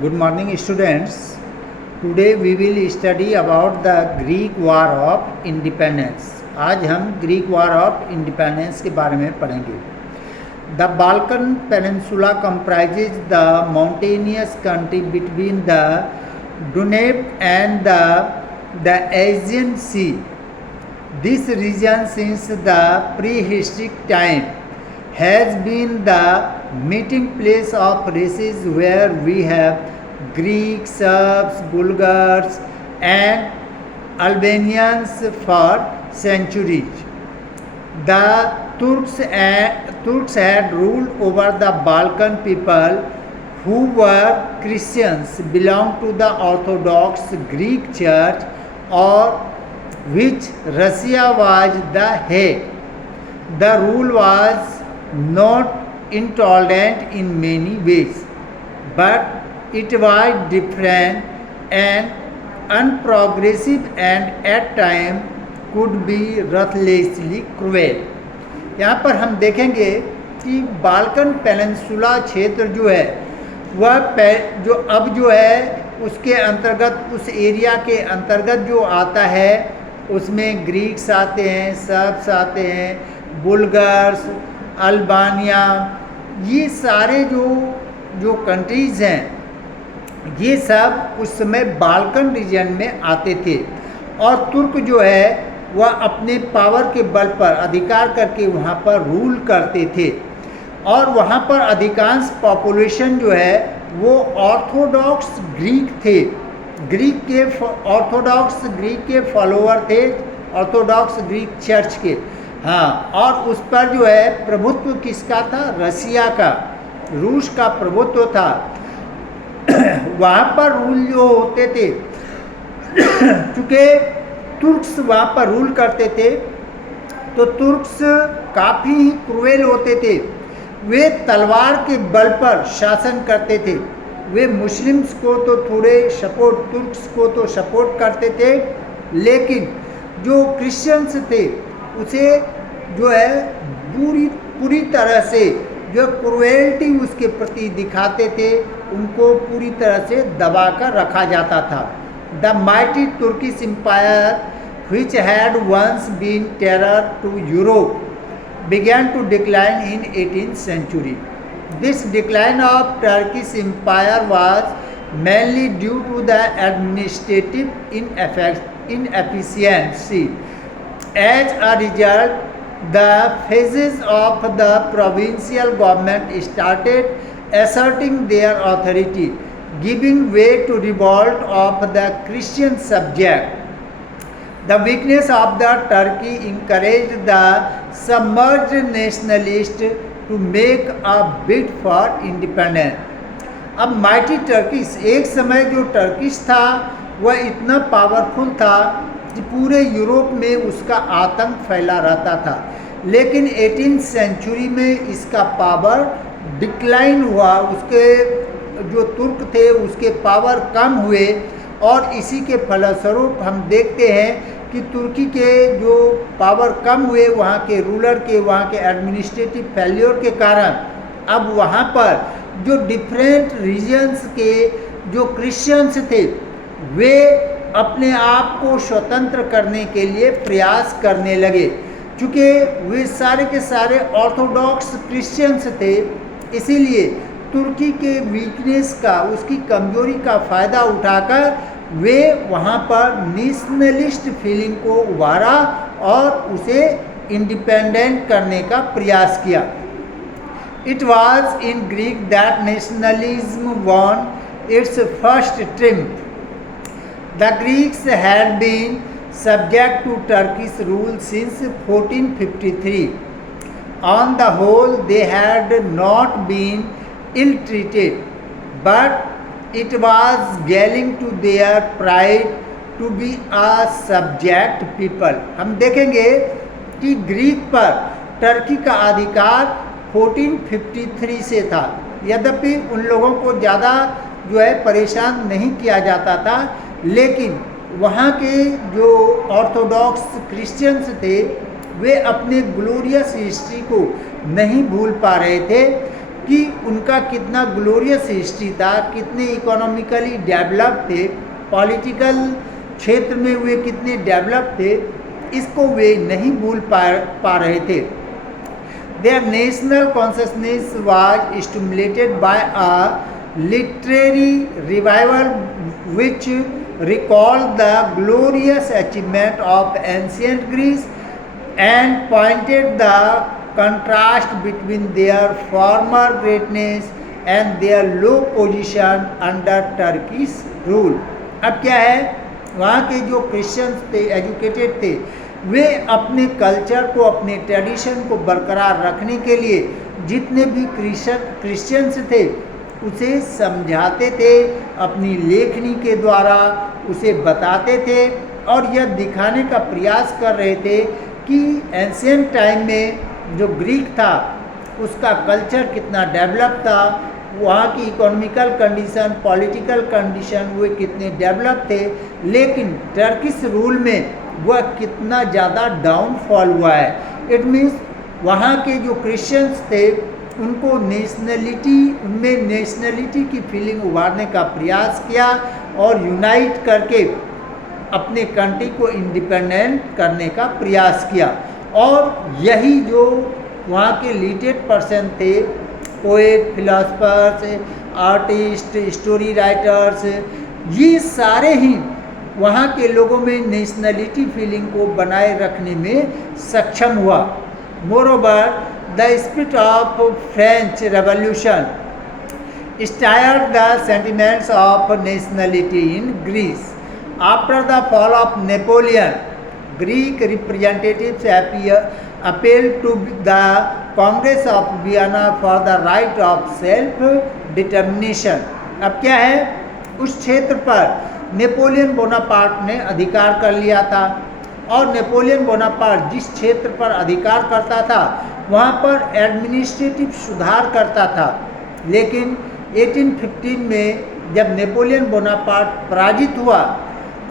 Good morning, students. Today we will study about the Greek War of Independence. आज हम Greek war of independence के बारे में पढ़ेंगे. The Balkan Peninsula comprises the mountainous country between the Danube and the Aegean Sea. This region since the prehistoric time has been the meeting place of races where we have Greeks, Serbs, Bulgars and Albanians for centuries. The Turks had ruled over the Balkan people who were Christians, belonged to the Orthodox Greek Church, or which Russia was the head. The rule was not intolerant in many ways, but it was different and unprogressive and at times could be ruthlessly cruel. यहाँ पर हम देखेंगे कि Balkan peninsula क्षेत्र जो है वह जो है उसके अंतर्गत, उस एरिया के अंतर्गत जो आता है उसमें ग्रीक्स आते हैं, सर्ब्स आते हैं, बुल्गार्स, अल्बानिया, ये सारे जो कंट्रीज़ हैं ये सब उस समय बाल्कन रीजन में आते थे. और तुर्क जो है वह अपने पावर के बल पर अधिकार करके वहाँ पर रूल करते थे. और वहाँ पर अधिकांश पॉपुलेशन जो है वो ऑर्थोडॉक्स ग्रीक थे. ऑर्थोडॉक्स ग्रीक के फॉलोअर थे, ऑर्थोडॉक्स ग्रीक चर्च के. हाँ, और उस पर जो है प्रभुत्व किसका था? रसिया का, रूस का प्रभुत्व था. वहाँ पर रूल जो होते थे चूँकि तुर्क्स वहाँ पर रूल करते थे तो तुर्क्स काफ़ी ही क्रूएल होते थे. वे तलवार के बल पर शासन करते थे. वे मुस्लिम्स को तो तुर्क्स को तो सपोर्ट करते थे, लेकिन जो क्रिश्चियंस थे उसे जो है पूरी तरह से जो क्रूएल्टी उसके प्रति दिखाते थे, उनको पूरी तरह से दबा कर रखा जाता था. The mighty Turkish empire which had once been terror to Europe began to decline in 18th century. This decline of Turkish empire was mainly due to the administrative inefficiency. As a result, the phases of the provincial government started asserting their authority, giving way to revolt of the Christian subject. The weakness of the Turkey encouraged the submerged nationalists to make a bid for independence. अब mighty Turkish, एक समय जो Turkish था वह इतना powerful था कि पूरे यूरोप में उसका आतंक फैला रहता था. लेकिन 18th सेंचुरी में इसका पावर डिक्लाइन हुआ. उसके जो तुर्क थे उसके पावर कम हुए और इसी के फलस्वरूप हम देखते हैं कि तुर्की के जो पावर कम हुए, वहाँ के रूलर के, वहाँ के एडमिनिस्ट्रेटिव फेल्योर के कारण अब वहाँ पर जो डिफरेंट रीजन्स के जो क्रिश्चियंस थे वे अपने आप को स्वतंत्र करने के लिए प्रयास करने लगे. चूँकि वे सारे के सारे ऑर्थोडॉक्स क्रिश्चियंस थे, इसीलिए तुर्की के वीकनेस का, उसकी कमजोरी का फ़ायदा उठाकर वे वहाँ पर नेशनलिस्ट फीलिंग को उभारा और उसे इंडिपेंडेंट करने का प्रयास किया. It was in Greek that nationalism won its first triumph. The Greeks had been subject to Turkish rule since 1453. On the whole, they had not been ill-treated, but it was galling to their pride to be a subject people. हम देखेंगे कि Greek पर Turkey का अधिकार 1453 से था. यद्यपि उन लोगों को ज़्यादा जो है परेशान नहीं किया जाता था, लेकिन वहाँ के जो ऑर्थोडॉक्स क्रिश्चियंस थे वे अपने ग्लोरियस हिस्ट्री को नहीं भूल पा रहे थे. कि उनका कितना ग्लोरियस हिस्ट्री था, कितने इकोनॉमिकली डेवलप थे, पॉलिटिकल क्षेत्र में वे कितने डेवलप थे, इसको वे नहीं भूल पा रहे थे। Their national consciousness was stimulated by a literary revival which recalled the glorious achievement of ancient Greece and pointed the contrast between their former greatness and their low position under Turkish rule। अब क्या है, वहाँ के जो Christians थे, educated थे, वे अपने culture को, अपने ट्रेडिशन को बरकरार रखने के लिए जितने भी क्रिश्चियंस थे उसे समझाते थे, अपनी लेखनी के द्वारा उसे बताते थे और यह दिखाने का प्रयास कर रहे थे कि एंशिएंट टाइम में जो ग्रीक था उसका कल्चर कितना डेवलप था, वहाँ की इकोनॉमिकल कंडीशन, पॉलिटिकल कंडीशन वे कितने डेवलप थे, लेकिन टर्किश रूल में वह कितना ज़्यादा डाउनफॉल हुआ है। इट मीन्स वहाँ के जो क्रिश्चियंस थे उनको उनमें नेशनलिटी की फीलिंग उभारने का प्रयास किया और यूनाइट करके अपने कंट्री को इंडिपेंडेंट करने का प्रयास किया। और यही जो वहाँ के लिटरेट पर्सन थे, poet, philosophers, artist, story writers, ये सारे ही वहाँ के लोगों में नेशनलिटी फीलिंग को बनाए रखने में सक्षम हुआ। Moreover the spirit of French revolution stirred the sentiments of nationality in Greece. After the fall of Napoleon, Greek representatives appealed to the Congress of Vienna for the right of self-determination। अब क्या है, उस क्षेत्र पर Napoleon Bonaparte ने अधिकार कर लिया था और नेपोलियन बोनापार्ट जिस क्षेत्र पर अधिकार करता था वहाँ पर एडमिनिस्ट्रेटिव सुधार करता था। लेकिन 1815 में जब नेपोलियन बोनापार्ट पराजित हुआ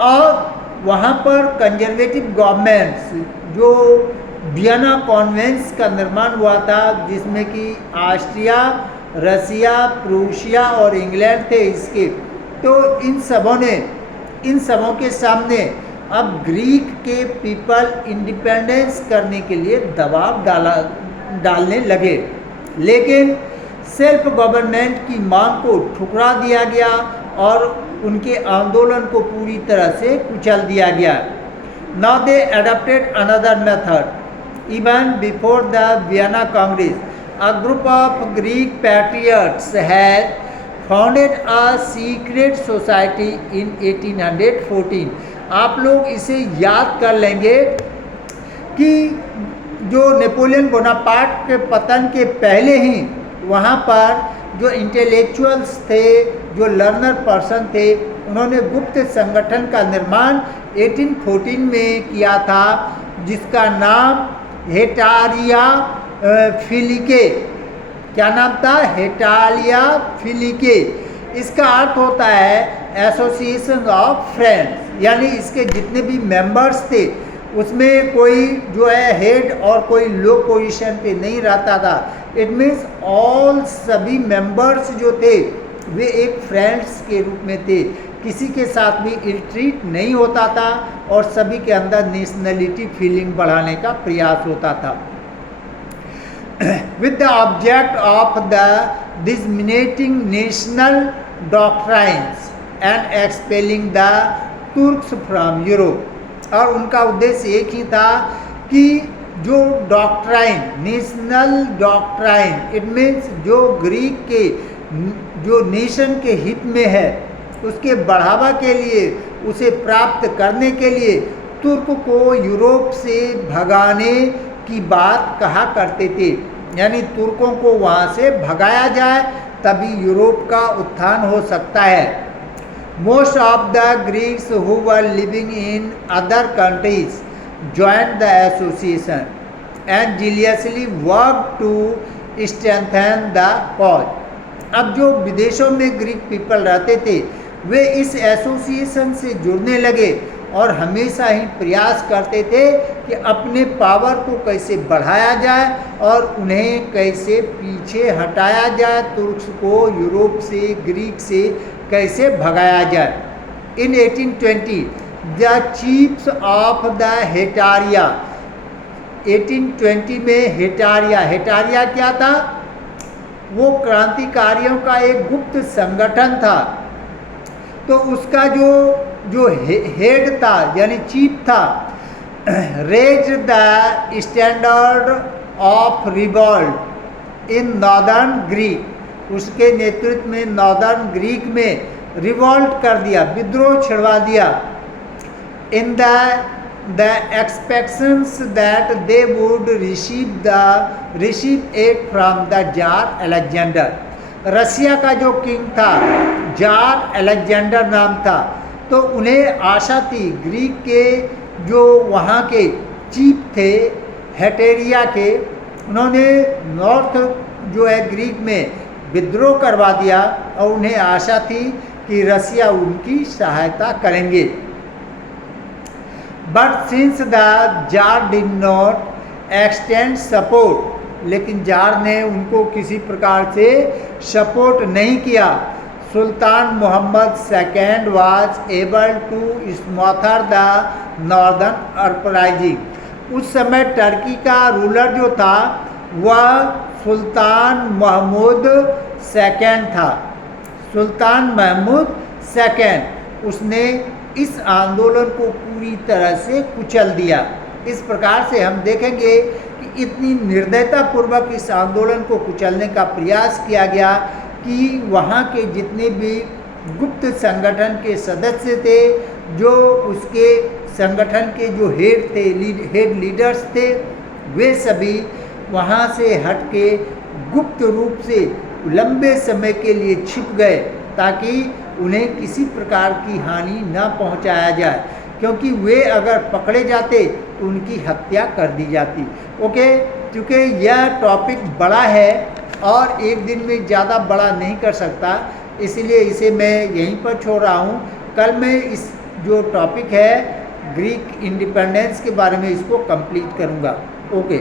और वहाँ पर कंजर्वेटिव गवर्नमेंट्स, जो वियना कॉन्वेंस का निर्माण हुआ था जिसमें कि ऑस्ट्रिया, रसिया, प्रूशिया और इंग्लैंड थे इसके, तो इन सबों के सामने अब ग्रीक के पीपल इंडिपेंडेंस करने के लिए दबाव डालने लगे, लेकिन सेल्फ गवर्नमेंट की मांग को ठुकरा दिया गया और उनके आंदोलन को पूरी तरह से कुचल दिया गया। Now they adopted another method. Even before the Vienna Congress, a group of Greek patriots had founded a secret society in 1814। आप लोग इसे याद कर लेंगे कि जो नेपोलियन बोनापार्ट के पतन के पहले ही वहाँ पर जो इंटेलेक्चुअल्स थे, जो लर्नर पर्सन थे, उन्होंने गुप्त संगठन का निर्माण 1814 में किया था जिसका नाम हेटालिया फिलिके। क्या नाम था? हेटालिया फिलिके। इसका अर्थ होता है एसोसिएशन ऑफ फ्रेंड्स, यानी इसके जितने भी मेंबर्स थे उसमें कोई जो है हेड और कोई लो पोजीशन पे नहीं रहता था। इट मीन्स ऑल सभी मेंबर्स जो थे वे एक फ्रेंड्स के रूप में थे, किसी के साथ भी इल ट्रीट नहीं होता था और सभी के अंदर नेशनलिटी फीलिंग बढ़ाने का प्रयास होता था। with the object of the disseminating national doctrines and expelling the Turks from Europe। और उनका उद्देश्य एक ही था कि जो doctrine, national doctrine, it means जो ग्रीक के जो नेशन के हित में है उसके बढ़ावा के लिए, उसे प्राप्त करने के लिए तुर्क को यूरोप से भगाने की बात कहा करते थे। यानी तुर्कों को वहाँ से भगाया जाए तभी यूरोप का उत्थान हो सकता है। Most of the Greeks who were living in other countries joined the association and zealously worked to strengthen the cause। अब जो विदेशों में ग्रीक पीपल रहते थे वे इस एसोसिएशन से जुड़ने लगे और हमेशा ही प्रयास करते थे कि अपने पावर को कैसे बढ़ाया जाए और उन्हें कैसे पीछे हटाया जाए, तुर्क्स को यूरोप से, ग्रीक से कैसे भगाया जाए। इन 1820 द चीफ्स ऑफ द हेटारिया, 1820 में हेटारिया क्या था? वो क्रांतिकारियों का एक गुप्त संगठन था। तो उसका जो हेड था यानी चीफ था, raise the standard of revolt in northern Greek, उसके नेतृत्व में नॉर्दर्न ग्रीक में रिवॉल्ट कर दिया, विद्रोह छिड़वा दिया। In the expectations that they would receive aid from the tsar Alexander, Russia का जो किंग था जार अलेक्जेंडर नाम था, तो उन्हें आशा थी ग्रीक के जो वहाँ के चीफ थे हेटेरिया के, उन्होंने नॉर्थ जो है ग्रीक में विद्रोह करवा दिया और उन्हें आशा थी कि रसिया उनकी सहायता करेंगे। But since the tsar did not extend support, लेकिन जार ने उनको किसी प्रकार से सपोर्ट नहीं किया। Sultan Mohammed second was able to smother the northern uprising, उस समय टर्की का रूलर जो था वह सुल्तान महमूद सेकेंड था। सुल्तान महमूद सेकेंड, उसने इस आंदोलन को पूरी तरह से कुचल दिया। इस प्रकार से हम देखेंगे कि इतनी निर्दयता पूर्वक इस आंदोलन को कुचलने का प्रयास किया गया कि वहाँ के जितने भी गुप्त संगठन के सदस्य थे, जो उसके संगठन के जो हेड लीडर्स थे, वे सभी वहाँ से हट के गुप्त रूप से लंबे समय के लिए छिप गए ताकि उन्हें किसी प्रकार की हानि न पहुँचाया जाए, क्योंकि वे अगर पकड़े जाते तो उनकी हत्या कर दी जाती। ओके, क्योंकि यह टॉपिक बड़ा है और एक दिन में ज़्यादा बड़ा नहीं कर सकता, इसलिए इसे मैं यहीं पर छोड़ रहा हूँ। कल मैं इस जो टॉपिक है ग्रीक इंडिपेंडेंस के बारे में इसको कंप्लीट करूँगा। ओके।